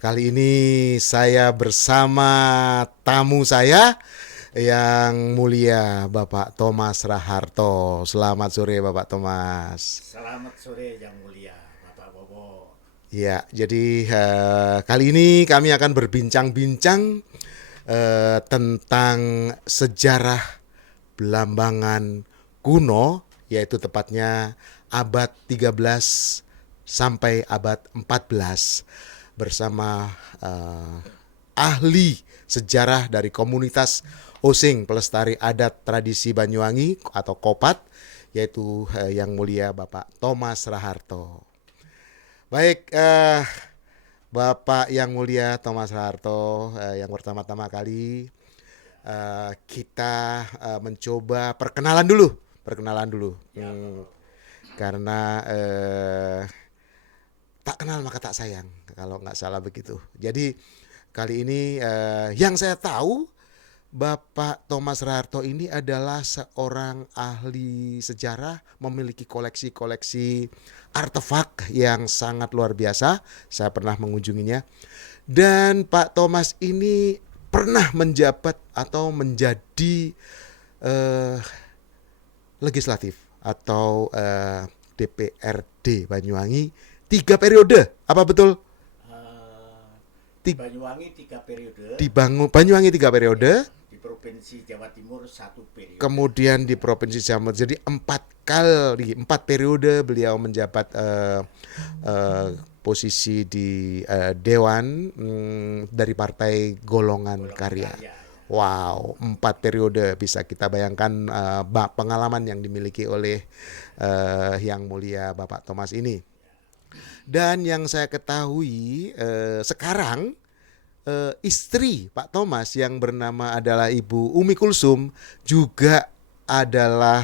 kali ini saya bersama tamu saya yang mulia Bapak Thomas Raharto. Selamat sore Bapak Thomas. Selamat sore yang mulia Bapak Bobo. Ya, jadi kali ini kami akan berbincang-bincang tentang sejarah Belambangan kuno, yaitu tepatnya abad 13 sampai abad 14 bersama ahli sejarah dari komunitas Osing Pelestari Adat Tradisi Banyuwangi atau Kopat, yaitu yang mulia Bapak Thomas Raharto. Baik, Bapak yang mulia Thomas Raharto, yang pertama-tama kali kita mencoba perkenalan dulu, Ya Bapak. karena tak kenal maka tak sayang, kalau nggak salah begitu. Jadi kali ini yang saya tahu Bapak Thomas Raharto ini adalah seorang ahli sejarah, memiliki koleksi-koleksi artefak yang sangat luar biasa. Saya pernah mengunjunginya. Dan Pak Thomas ini pernah menjabat atau menjadi eh, legislatif atau DPRD Banyuwangi 3 periode. Apa betul? Di Banyuwangi 3 periode, Dibangun Banyuwangi 3 periode. ya, di Provinsi Jawa Timur 1 periode. Kemudian di Provinsi Jambi, jadi 4 periode beliau menjabat posisi di Dewan dari Partai Golongan Golongan Karya. karya ya. Wow, 4 periode, bisa kita bayangkan pengalaman yang dimiliki oleh yang mulia Bapak Thomas ini. Dan yang saya ketahui sekarang istri Pak Thomas yang bernama adalah Ibu Umi Kulsum juga adalah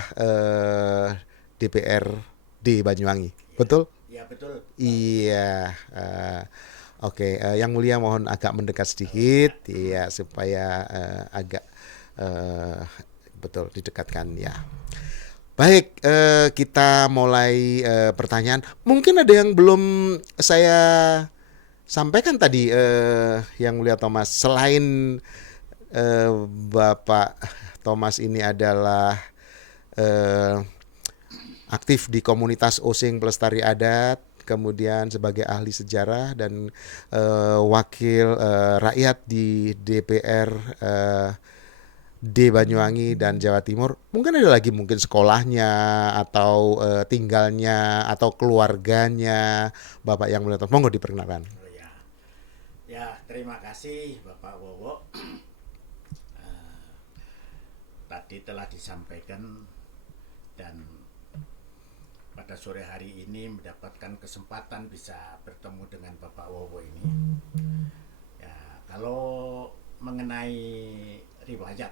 DPRD Banyuwangi. Ya, Betul? ya betul Pak Bobo. Iya. Oke, yang mulia mohon agak mendekat Oh ya. sedikit, ya supaya agak eh, betul didekatkan ya. Baik, kita mulai pertanyaan. Mungkin ada yang belum saya sampaikan tadi, yang mulia Thomas. Selain Bapak Thomas ini adalah eh, aktif di komunitas Osing Pelestari Adat, kemudian sebagai ahli sejarah dan wakil rakyat di DPR D Banyuwangi dan Jawa Timur. Mungkin ada lagi mungkin sekolahnya atau tinggalnya atau keluarganya Bapak yang mulia. Monggo diperkenalkan. Oh ya. Ya, terima kasih Bapak Bobo. Tadi telah disampaikan dan pada sore hari ini mendapatkan kesempatan bisa bertemu dengan Bapak Wowo ini. Ya, kalau mengenai riwayat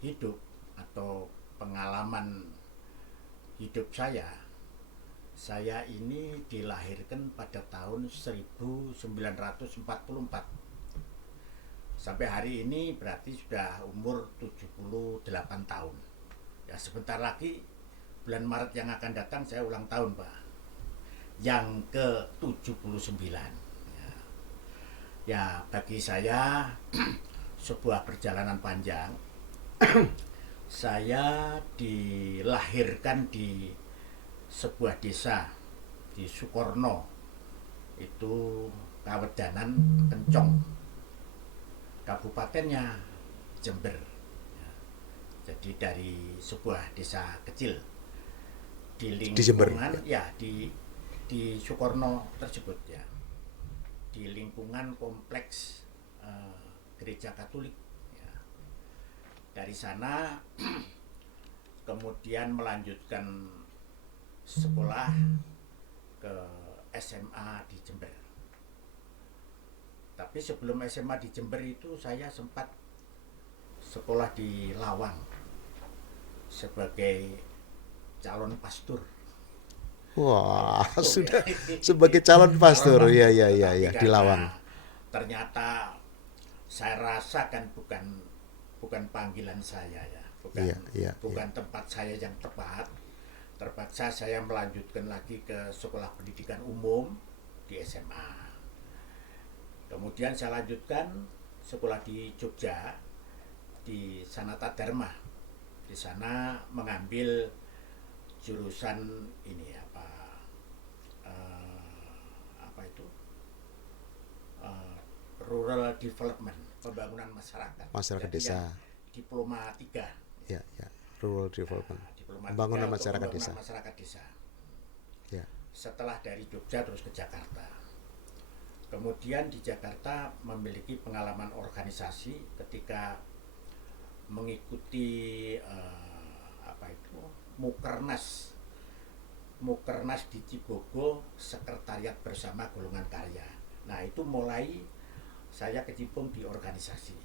hidup atau pengalaman hidup saya ini dilahirkan pada tahun 1944. Sampai hari ini berarti sudah umur 78 tahun. Ya, sebentar lagi bulan Maret yang akan datang saya ulang tahun, Pak. Yang ke-79. Ya, ya bagi saya sebuah perjalanan panjang. Saya dilahirkan di sebuah desa di Sukorno, itu Kawedanan Kencong, kabupatennya Jember. Ya, jadi dari sebuah desa kecil di Di Jember. lingkungan ya di Sukorno tersebut ya, di lingkungan kompleks gereja Katolik ya. Dari sana kemudian melanjutkan sekolah ke SMA di Jember. Tapi sebelum SMA di Jember itu saya sempat sekolah di Lawang sebagai calon pastor. Wah, Pastor ya. sudah sebagai calon pastor. Calon Ya, pastor. ya, ya, Tetapi ya, di karena Lawang. ternyata saya rasakan bukan panggilan saya ya, bukan Iya, iya, iya. bukan tempat saya yang tepat. Terpaksa saya melanjutkan lagi ke sekolah pendidikan umum di SMA. Kemudian saya lanjutkan sekolah di Jogja, di Sanata Dharma. Di sana mengambil jurusan ini apa itu rural development, pembangunan masyarakat. Masyarakat Jadi yang desa. diploma 3. Ya, ya. Rural development. Diploma 3 Pembangunan untuk masyarakat pembangunan desa. masyarakat desa. Ya. Setelah dari Jogja terus ke Jakarta. Kemudian di Jakarta memiliki pengalaman organisasi ketika mengikuti Mukernas di Cibogo, sekretariat bersama golongan karya. Nah, itu mulai saya kecimpung di organisasi.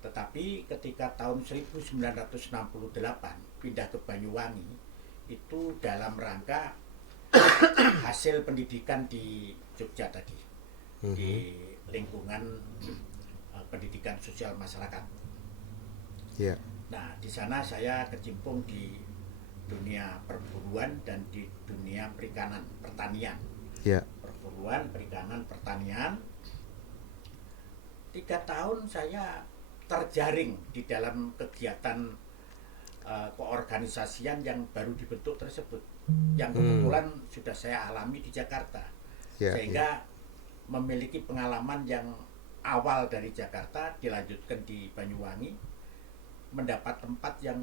Tetapi ketika tahun 1968 pindah ke Banyuwangi, itu dalam rangka hasil pendidikan di Jogja tadi, di lingkungan pendidikan sosial masyarakat. Ya. Nah, di sana saya kecimpung di dunia perburuan dan di dunia perikanan, pertanian. Ya. Perburuan, perikanan, pertanian. 3 tahun saya terjaring di dalam kegiatan keorganisasian yang baru dibentuk tersebut, yang kebetulan sudah saya alami di Jakarta. Ya, Sehingga memiliki pengalaman yang awal dari Jakarta dilanjutkan di Banyuwangi, mendapat tempat yang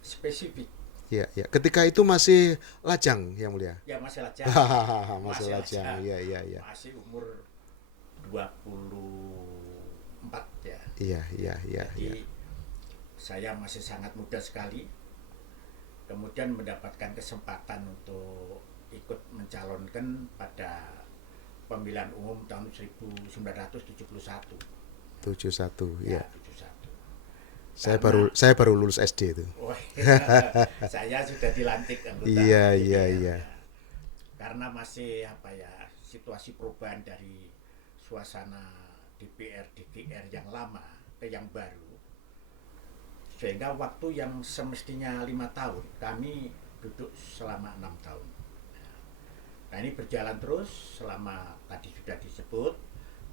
spesifik. Ya, ya. Ketika itu masih lajang, Yang Mulia. Ya, masih lajang. Masih lajang. Ya, ya, ya. Masih umur 24 ya. Iya, iya, iya, Jadi iya. saya masih sangat muda sekali. Kemudian mendapatkan kesempatan untuk ikut mencalonkan pada pemilihan umum tahun 1971. 71, Ya, ya. 71. Saya baru lulus SD itu. Oh, saya sudah dilantik anggota Iya, DPR, iya, iya. ya. Karena masih situasi perubahan dari suasana DPR yang lama ke yang baru, sehingga waktu yang semestinya 5 tahun kami duduk selama 6 tahun. Nah, ini berjalan terus selama tadi sudah disebut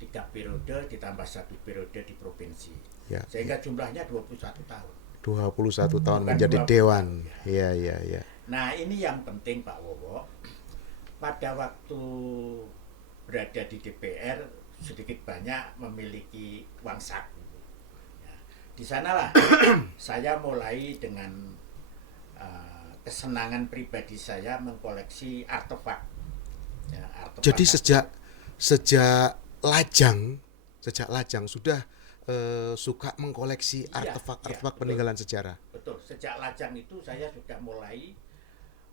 3 periode ditambah 1 periode di provinsi, Ya, sehingga jumlahnya 21 tahun. 21 tahun Bukan menjadi 20. dewan. Iya, iya, iya. Nah, ini yang penting Pak Wowo. Pada waktu berada di DPR sedikit banyak memiliki uang saku. Ya, di sanalah saya mulai dengan kesenangan pribadi saya mengkoleksi artefak. Ya, artefak. Jadi sejak lajang sudah suka mengkoleksi artefak peninggalan sejarah. Betul, sejak lajang itu saya sudah mulai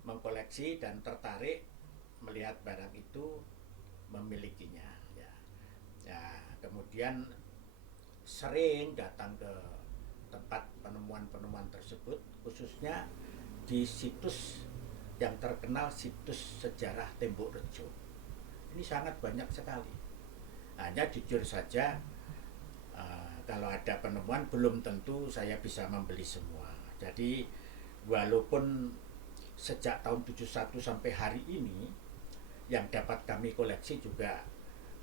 mengkoleksi dan tertarik melihat barang itu, memilikinya. Ya, kemudian sering datang ke tempat penemuan-penemuan tersebut, khususnya di situs yang terkenal, situs sejarah Tembok Rejo. Ini sangat banyak sekali. Hanya jujur saja, kalau ada penemuan belum tentu saya bisa membeli semua. Jadi walaupun sejak tahun 71 sampai hari ini yang dapat kami koleksi juga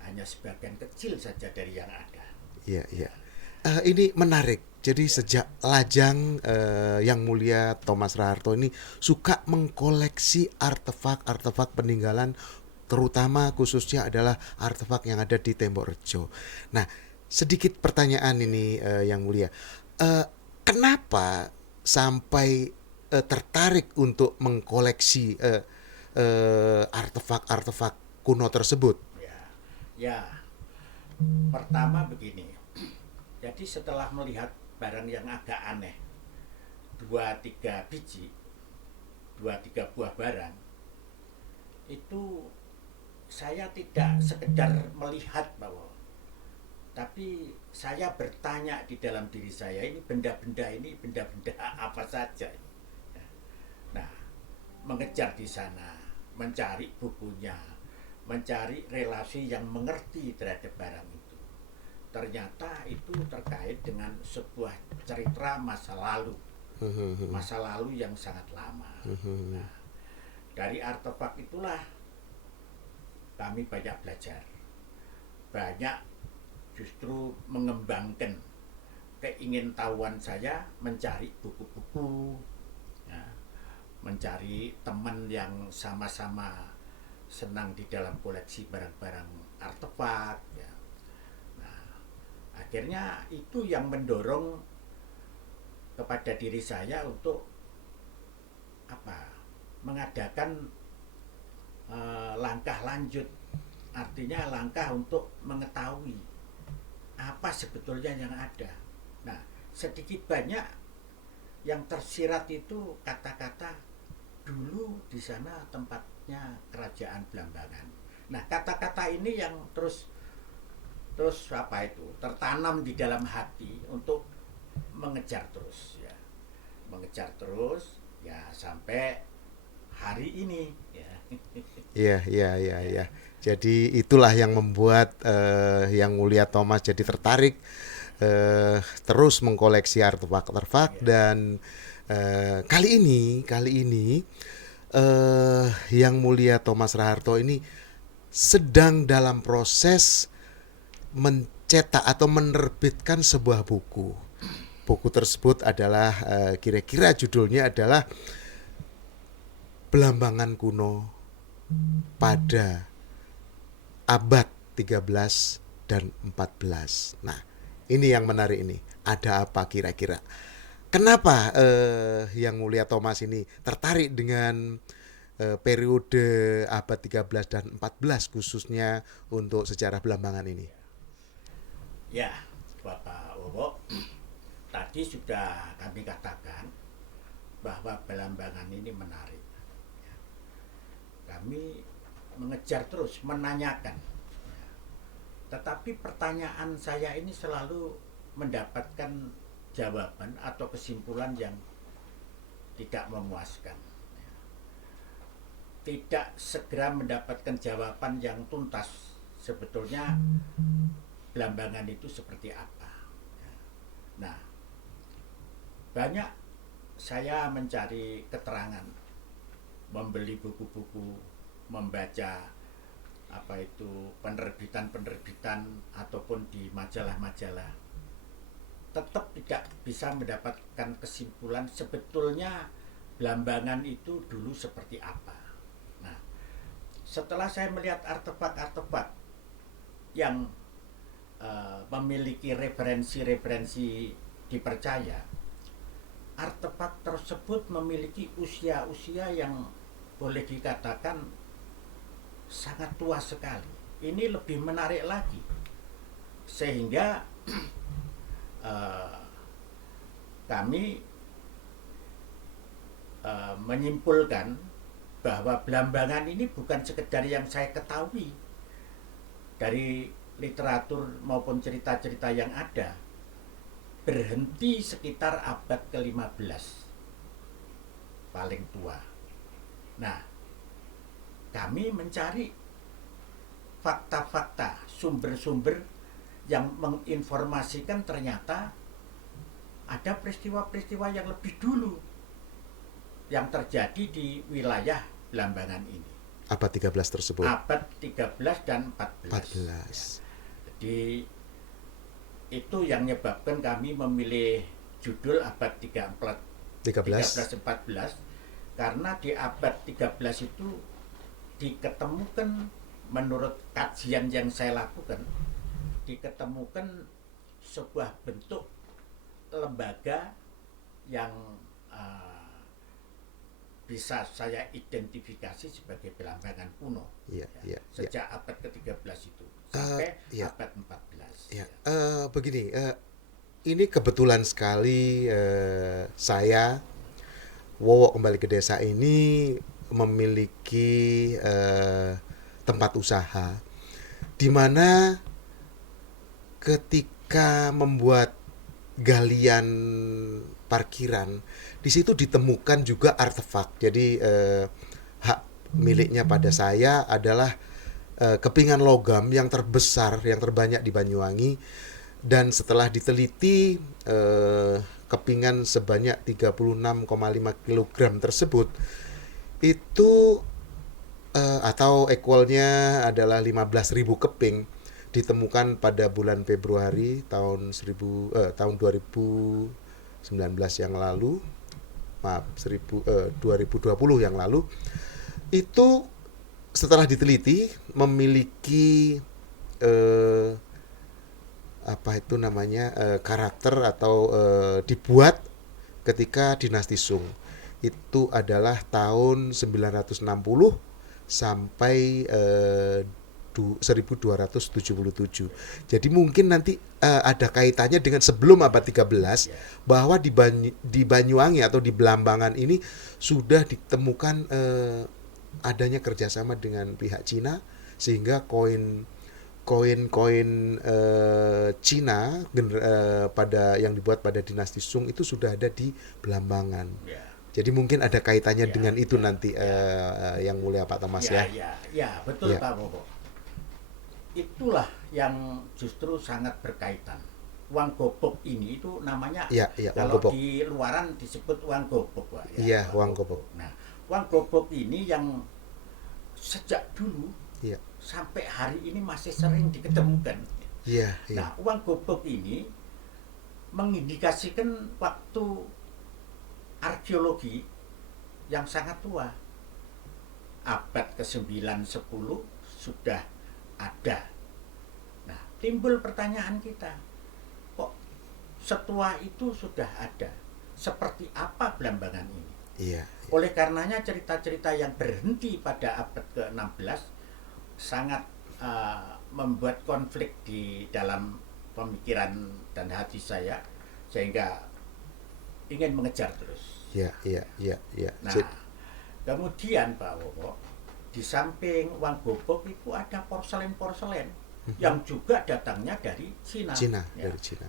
hanya sebagian kecil saja dari yang ada. Iya, iya. Ini menarik. Jadi sejak lajang Yang Mulia Thomas Raharto ini suka mengkoleksi artefak peninggalan, terutama khususnya adalah artefak yang ada di Tembok Rejo. Nah, sedikit pertanyaan ini Yang Mulia. Kenapa sampai tertarik untuk mengkoleksi artefak kuno tersebut? Ya, pertama begini. Jadi setelah melihat barang yang agak aneh, 2-3 buah barang, itu saya tidak sekedar melihat bahwa, tapi saya bertanya di dalam diri saya, ini benda-benda apa saja. Nah, mengejar di sana, mencari bukunya, mencari relasi yang mengerti terhadap barang itu. Ternyata itu terkait dengan sebuah cerita masa lalu yang sangat lama. Nah, dari artefak itulah kami banyak belajar banyak justru mengembangkan keingintahuan saya mencari buku-buku, ya, mencari teman yang sama-sama senang di dalam koleksi barang-barang artefak. Ya. Nah, akhirnya itu yang mendorong kepada diri saya untuk mengadakan langkah lanjut, artinya langkah untuk mengetahui apa sebetulnya yang ada. Nah, sedikit banyak yang tersirat itu kata-kata dulu di sana tempatnya kerajaan Blambangan. Nah, kata-kata ini yang terus tertanam di dalam hati untuk mengejar terus ya. Mengejar terus ya sampai hari ini ya. Iya. Jadi itulah yang membuat Yang Mulia Thomas jadi tertarik terus mengkoleksi artefak-artefak dan kali ini Yang Mulia Thomas Raharto ini sedang dalam proses mencetak atau menerbitkan sebuah buku. Buku tersebut adalah kira-kira judulnya adalah Blambangan Kuno pada abad 13 dan 14. Nah, ini yang menarik ini. Ada apa kira-kira? Kenapa Yang Mulia Thomas ini tertarik dengan periode abad 13 dan 14 khususnya untuk sejarah Blambangan ini? Ya, Bapak Wowo, tadi sudah kami katakan bahwa Blambangan ini menarik. Kami mengejar terus, menanyakan. Tetapi pertanyaan saya ini selalu mendapatkan jawaban atau kesimpulan yang tidak memuaskan. Tidak segera mendapatkan jawaban yang tuntas. Sebetulnya Blambangan itu seperti apa. Nah, banyak saya mencari keterangan, membeli buku-buku, membaca penerbitan-penerbitan ataupun di majalah-majalah, tetap tidak bisa mendapatkan kesimpulan sebetulnya Blambangan itu dulu seperti apa. Nah, setelah saya melihat artefak-artefak yang memiliki referensi-referensi dipercaya, artefak tersebut memiliki usia-usia yang boleh dikatakan sangat tua sekali. Ini lebih menarik lagi, sehingga kami menyimpulkan bahwa Blambangan ini bukan sekedar yang saya ketahui dari literatur maupun cerita-cerita yang ada, berhenti sekitar abad ke-15 paling tua. Nah, kami mencari fakta-fakta, sumber-sumber yang menginformasikan ternyata ada peristiwa-peristiwa yang lebih dulu yang terjadi di wilayah Blambangan ini. Abad 13 tersebut. Abad 13 dan 14. Ya. Jadi itu yang menyebabkan kami memilih judul abad 13-14 karena di abad 13 itu diketemukan, menurut kajian yang saya lakukan, diketemukan sebuah bentuk lembaga yang bisa saya identifikasi sebagai Blambangan kuno sejak abad ke-13 itu sampai abad 14. Begini, ini kebetulan sekali saya Wowo kembali ke desa ini memiliki tempat usaha di mana ketika membuat galian parkiran di situ ditemukan juga artefak. Jadi hak miliknya pada saya adalah kepingan logam yang terbesar, yang terbanyak di Banyuwangi, dan setelah diteliti kepingan sebanyak 36,5 kg tersebut itu atau equalnya adalah 15.000 keping ditemukan pada bulan Februari tahun 2019 yang lalu, 2020 yang lalu. Itu setelah diteliti memiliki karakter atau dibuat ketika dinasti Sung. Itu adalah tahun 960 sampai 1277. Jadi mungkin nanti ada kaitannya dengan sebelum abad 13, bahwa di Banyuwangi atau di Belambangan ini sudah ditemukan adanya kerjasama dengan pihak Cina, sehingga koin Cina pada yang dibuat pada dinasti Sung itu sudah ada di Belambangan. Jadi mungkin ada kaitannya dengan itu nanti yang mulia Pak Thomas ya. Ya, betul Pak Bobo. Itulah yang justru sangat berkaitan. Uang gobok ini itu namanya, kalau gobok. di luaran disebut uang gobok, Pak. Iya, uang gobok. Nah, uang gobok ini yang sejak dulu sampai hari ini masih sering diketemukan. Nah, uang gobok ini mengindikasikan waktu arkeologi yang sangat tua. Abad ke-9, 10 sudah ada. Nah, timbul pertanyaan kita, kok setua itu sudah ada? Seperti apa Belambangan ini? Oleh karenanya cerita-cerita yang berhenti pada abad ke-16 sangat membuat konflik di dalam pemikiran dan hati saya, sehingga ingin mengejar terus. Nah, kemudian Pak Wowo, di samping uang gobok itu ada porselen-porselen yang juga datangnya dari Cina.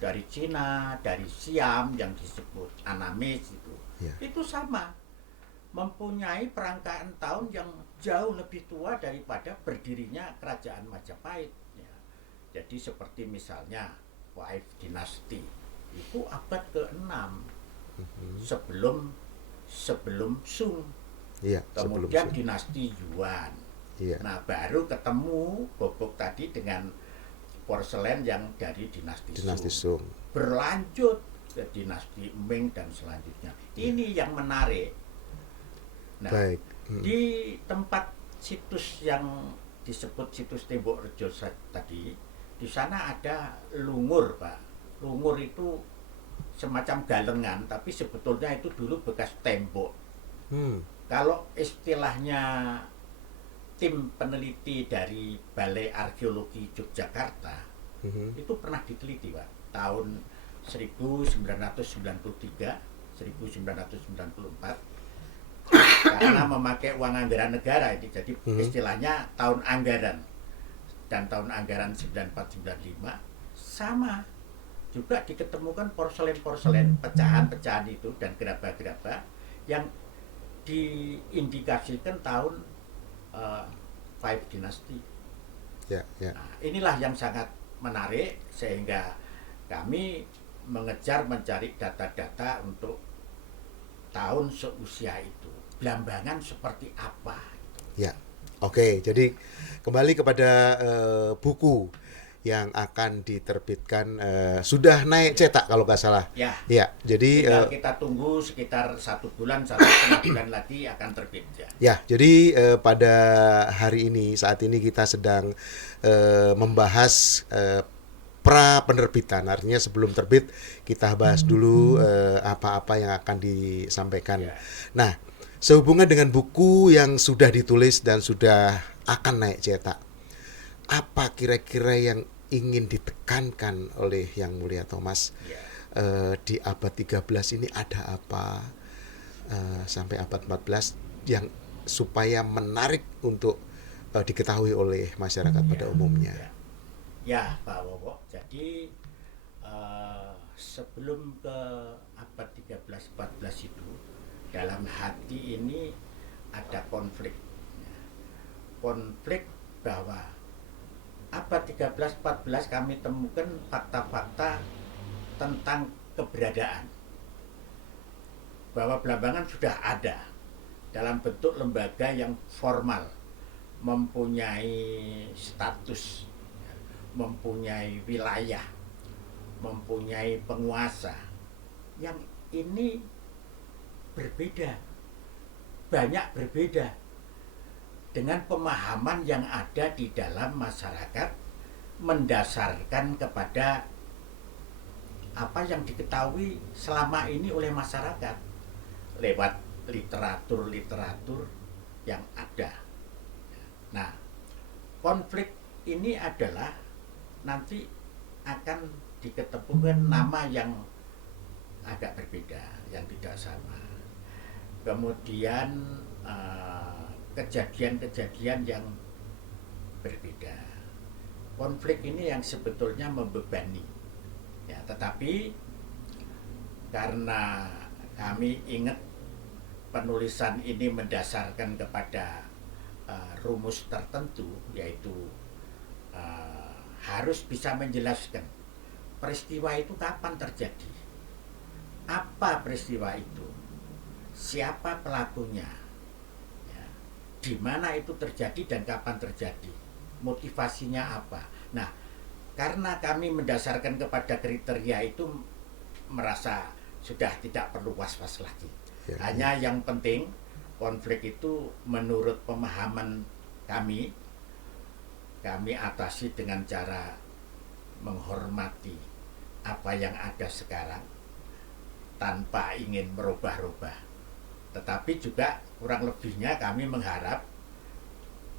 Dari Cina, dari Siam yang disebut Anamis itu. Itu sama, mempunyai perangkaan tahun yang jauh lebih tua daripada berdirinya kerajaan Majapahit. Jadi seperti misalnya Waif dinasti itu abad ke-6 sebelum Sung. Kemudian dinasti Yuan. Nah, baru ketemu gobok tadi dengan porselen yang dari dinasti Sung. Berlanjut ke dinasti Ming dan selanjutnya. Ini yang menarik. Nah, di tempat situs yang disebut situs Tembok Rejo tadi, di sana ada lungur, Pak. Lungur itu semacam galengan, tapi sebetulnya itu dulu bekas tembok. Kalau istilahnya tim peneliti dari Balai Arkeologi Yogyakarta itu pernah diteliti, Pak, tahun 1993, 1994, karena memakai uang anggaran negara ini, jadi istilahnya tahun anggaran, dan tahun anggaran 94-95 sama juga diketemukan porselen-porselen, pecahan-pecahan itu dan gerabah-gerabah yang diindikasikan tahun Five Dynasty. Nah, inilah yang sangat menarik, sehingga kami mencari data-data untuk tahun seusia itu. Belambangan seperti apa? Oke, jadi kembali kepada buku yang akan diterbitkan, sudah naik cetak kalau nggak salah. Jadi kita tunggu sekitar 1 bulan, 1,5 bulan lagi akan terbit. Jadi pada hari ini, saat ini kita sedang membahas pra penerbitan, artinya sebelum terbit kita bahas dulu apa-apa yang akan disampaikan. Nah, sehubungan dengan buku yang sudah ditulis dan sudah akan naik cetak, apa kira-kira yang ingin ditekankan oleh Yang Mulia Thomas di abad 13 ini? Ada apa sampai abad 14 yang supaya menarik untuk diketahui oleh masyarakat pada umumnya? Pak Wowo, jadi sebelum ke abad 13-14 itu, dalam hati ini ada konflik bahwa abad 13-14 kami temukan fakta-fakta tentang keberadaan, bahwa Belambangan sudah ada dalam bentuk lembaga yang formal, mempunyai status, mempunyai wilayah, mempunyai penguasa yang ini berbeda, banyak berbeda dengan pemahaman yang ada di dalam masyarakat, mendasarkan kepada apa yang diketahui selama ini oleh masyarakat lewat literatur-literatur yang ada. Nah, konflik ini adalah nanti akan diketemukan nama yang agak berbeda, yang tidak sama. Kemudian kejadian-kejadian yang berbeda. Konflik ini yang sebetulnya membebani. Ya, tetapi karena kami ingat penulisan ini mendasarkan kepada rumus tertentu, yaitu harus bisa menjelaskan peristiwa itu kapan terjadi, apa peristiwa itu, siapa pelakunya, ya, di mana itu terjadi dan kapan terjadi, motivasinya apa. Nah, karena kami mendasarkan kepada kriteria itu, merasa sudah tidak perlu was-was lagi. Hanya yang penting konflik itu menurut pemahaman kami atasi dengan cara menghormati apa yang ada sekarang tanpa ingin merubah-rubah. Tetapi juga kurang lebihnya kami mengharap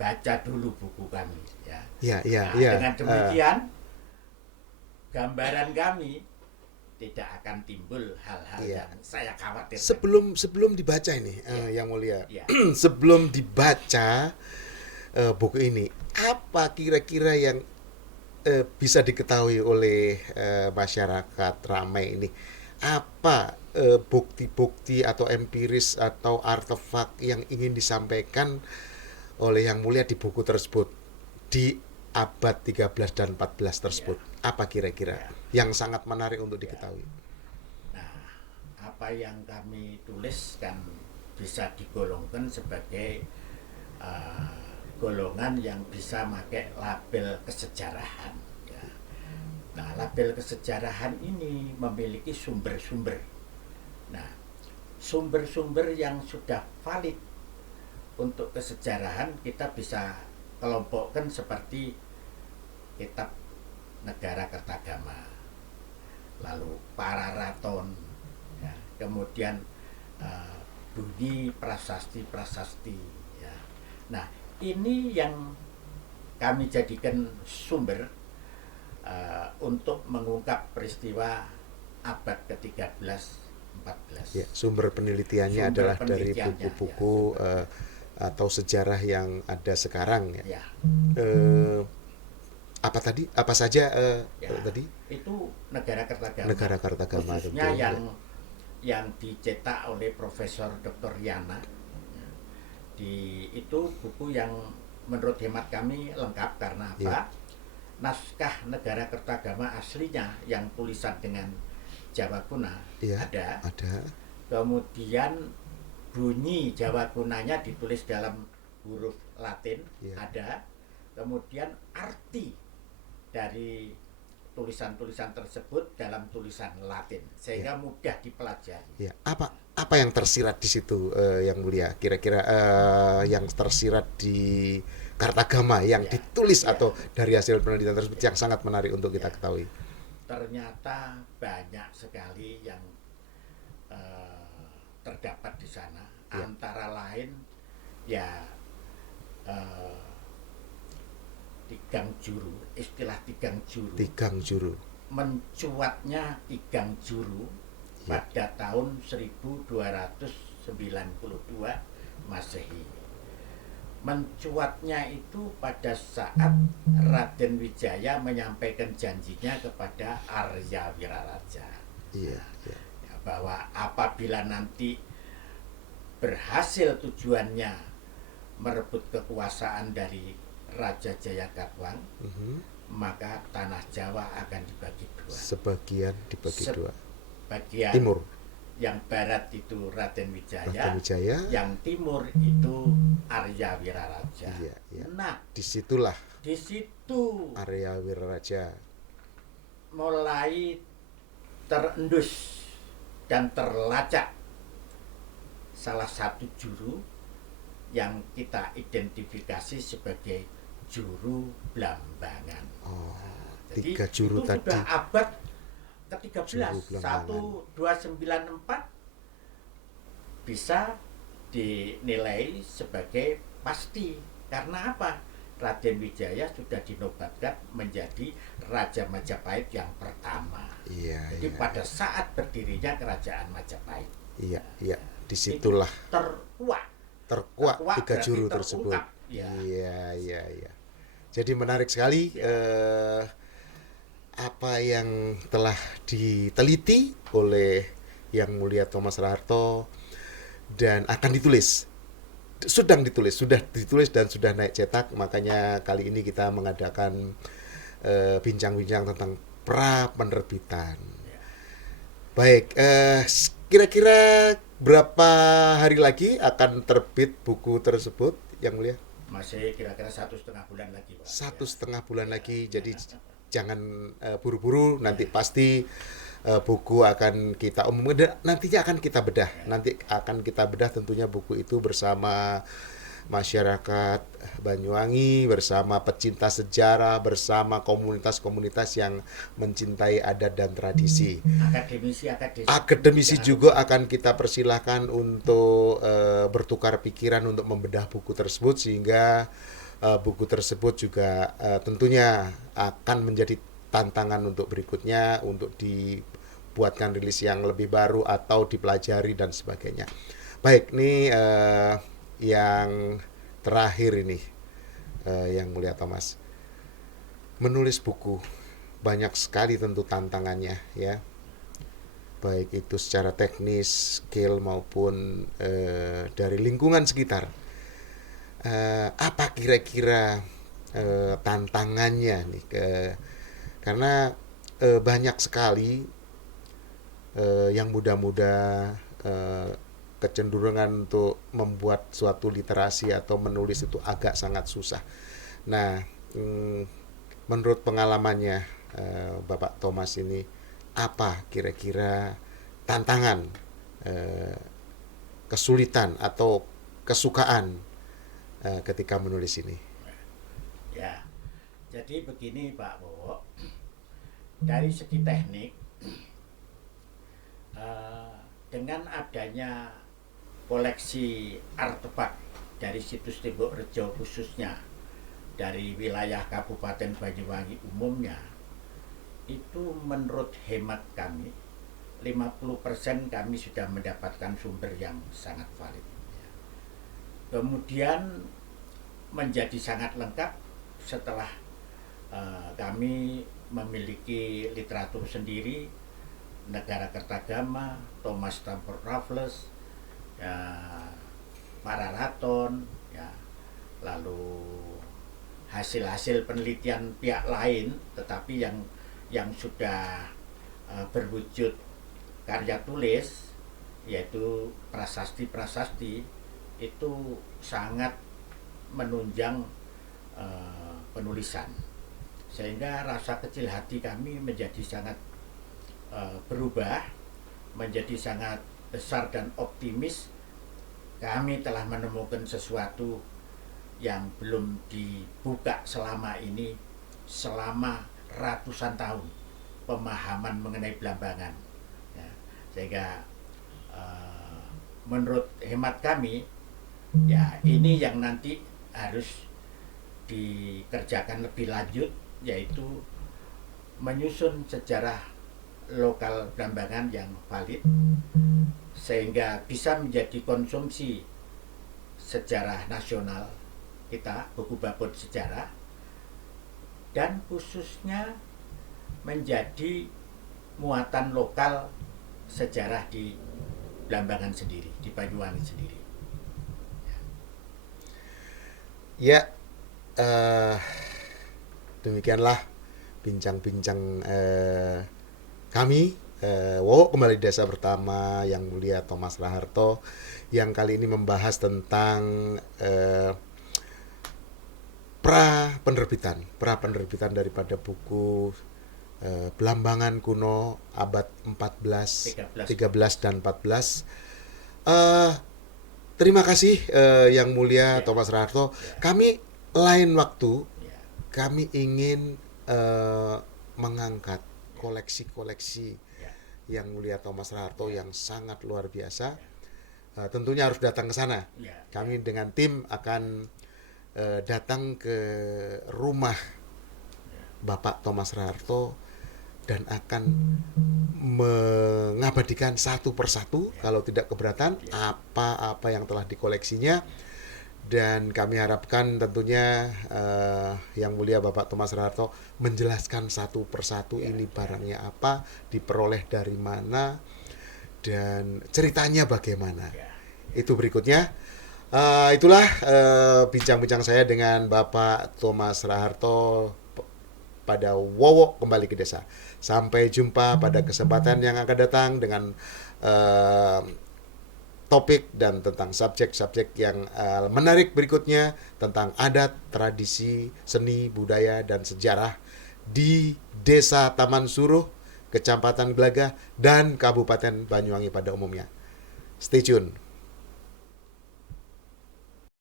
baca dulu buku kami, ya. Dengan demikian gambaran kami tidak akan timbul hal-hal yang saya khawatir. Sebelum dibaca ini, Yang Mulia, sebelum dibaca buku ini, apa kira-kira yang bisa diketahui oleh masyarakat ramai ini? Apa bukti-bukti atau empiris atau artefak yang ingin disampaikan oleh Yang Mulia di buku tersebut, di abad 13 dan 14 tersebut? Apa kira-kira yang sangat menarik untuk diketahui? Nah, apa yang kami tulis kan bisa digolongkan sebagai golongan yang bisa pakai label kesejarahan, ya. Nah, label kesejarahan ini memiliki sumber-sumber. Nah, sumber-sumber yang sudah valid untuk kesejarahan kita bisa kelompokkan seperti kitab Negara Kertagama, lalu Pararaton, ya, kemudian bunyi prasasti-prasasti, ya. Nah, ini yang kami jadikan sumber untuk mengungkap peristiwa abad ke-13 14. Ya, sumber penelitiannya adalah dari buku-buku atau sejarah yang ada sekarang, ya. Apa tadi? Apa saja tadi? Itu Negara Kertagama. Negara Kertagama, khususnya yang dicetak oleh Profesor Dr. Yana. Itu buku yang menurut hemat kami lengkap karena apa? Naskah Negara Kertagama aslinya yang tulisan dengan Jawa kuna ada. Kemudian bunyi Jawa kunanya ditulis dalam huruf Latin ada. Kemudian arti dari tulisan-tulisan tersebut dalam tulisan Latin sehingga mudah dipelajari. Apa yang tersirat di situ, Yang Mulia? Kira-kira yang tersirat di Kartagama yang ditulis atau dari hasil penelitian tersebut yang sangat menarik untuk kita ketahui. Ternyata banyak sekali yang terdapat di sana. Antara lain tigang juru, istilah tigang juru. Mencuatnya tigang juru pada tahun 1292 Masehi. Mencuatnya itu pada saat Raden Wijaya menyampaikan janjinya kepada Arya Wiraraja, bahwa apabila nanti berhasil tujuannya merebut kekuasaan dari Raja Jayakatwang, maka tanah Jawa akan dibagi dua. Sebagian dibagi dua. Bagian timur yang barat itu Raden Wijaya, Raden Wijaya. yang timur itu Arya Wiraraja. Iya, iya. Nah, Disitulah di situ Arya Wiraraja mulai terendus dan terlacak salah satu juru yang kita identifikasi sebagai juru Blambangan. Oh, Jadi 3 juru itu tadi. sudah abad ke-13, Juru Blambangan. 1294 bisa dinilai sebagai pasti. Karena apa? Raden Wijaya sudah dinobatkan menjadi Raja Majapahit yang pertama. Iya, Jadi iya, pada saat berdirinya Kerajaan Majapahit, iya, iya. Disitulah terkuat terkuat 3 berarti juru tersebut. terungkap, ya. Iya, iya, iya. Jadi menarik sekali apa yang telah diteliti oleh Yang Mulia Thomas Raharto dan akan ditulis. Sudah ditulis dan sudah naik cetak. Makanya kali ini kita mengadakan bincang-bincang tentang pra penerbitan. Baik, kira-kira berapa hari lagi akan terbit buku tersebut, Yang Mulia? Masih kira-kira 1,5 bulan lagi, Pak. 1,5 bulan lagi, jadi jangan buru-buru. Nanti pasti buku akan kita umumkan, nantinya akan kita bedah. Nanti akan kita bedah tentunya buku itu bersama masyarakat Banyuwangi, bersama pecinta sejarah, bersama komunitas-komunitas yang mencintai adat dan tradisi. Akademisi juga akan kita persilahkan untuk bertukar pikiran untuk membedah buku tersebut, sehingga buku tersebut juga tentunya akan menjadi tantangan untuk berikutnya, untuk dibuatkan rilis yang lebih baru atau dipelajari dan sebagainya. Baik, nih yang terakhir ini, Yang Mulia Thomas, menulis buku banyak sekali tentu tantangannya, ya, baik itu secara teknis, skill maupun dari lingkungan sekitar. Apa kira-kira tantangannya nih? Karena banyak sekali yang muda-muda kecenderungan untuk membuat suatu literasi atau menulis itu agak sangat susah. Nah, menurut pengalamannya Bapak Thomas ini, apa kira-kira tantangan, kesulitan atau kesukaan ketika menulis ini? Ya, jadi begini Pak Bowo, dari segi teknik, dengan adanya koleksi artefak dari situs Tembok Rejo khususnya dari wilayah Kabupaten Banyuwangi umumnya, itu menurut hemat kami 50% kami sudah mendapatkan sumber yang sangat valid. Kemudian menjadi sangat lengkap setelah kami memiliki literatur sendiri, Negara Kertagama, Thomas Stamford Raffles, ya, Pararaton, ya, lalu hasil-hasil penelitian pihak lain, tetapi yang sudah berwujud karya tulis, yaitu prasasti-prasasti, itu sangat menunjang penulisan, sehingga rasa kecil hati kami menjadi sangat berubah menjadi sangat besar dan optimis. Kami telah menemukan sesuatu yang belum dibuka selama ini, selama ratusan tahun, pemahaman mengenai Blambangan, ya, sehingga menurut hemat kami, ya, ini yang nanti harus dikerjakan lebih lanjut, yaitu menyusun sejarah lokal Blambangan yang valid, sehingga bisa menjadi konsumsi sejarah nasional kita, buku babot sejarah, dan khususnya menjadi muatan lokal sejarah di Blambangan sendiri, di Banyuwangi sendiri. Ya, demikianlah bincang-bincang kami Wow, kembali di desa pertama yang mulia Thomas Raharto yang kali ini membahas tentang pra penerbitan daripada buku Belambangan Kuno abad 14, 13 dan 14. Eh, Terima kasih yang mulia Ya, Thomas Raharto. ya, Kami lain waktu ya, kami ingin mengangkat koleksi-koleksi ya, yang mulia Thomas Raharto ya, yang sangat luar biasa. Tentunya harus datang ke sana. ya, Kami dengan tim akan datang ke rumah ya, Bapak Thomas Raharto dan akan mengabadikan satu persatu ya, kalau tidak keberatan ya, apa-apa yang telah dikoleksinya. Dan kami harapkan tentunya yang mulia Bapak Thomas Raharto menjelaskan satu persatu ya, ini ya, barangnya apa, diperoleh dari mana, dan ceritanya bagaimana. ya, Itu berikutnya. Itulah bincang-bincang saya dengan Bapak Thomas Raharto pada Wowo Kembali ke Desa. Sampai jumpa pada kesempatan yang akan datang dengan eh, topik dan tentang subjek-subjek yang menarik berikutnya tentang adat, tradisi, seni, budaya, dan sejarah di Desa Taman Suruh, Kecamatan Glagah, dan Kabupaten Banyuwangi pada umumnya. Stay tune.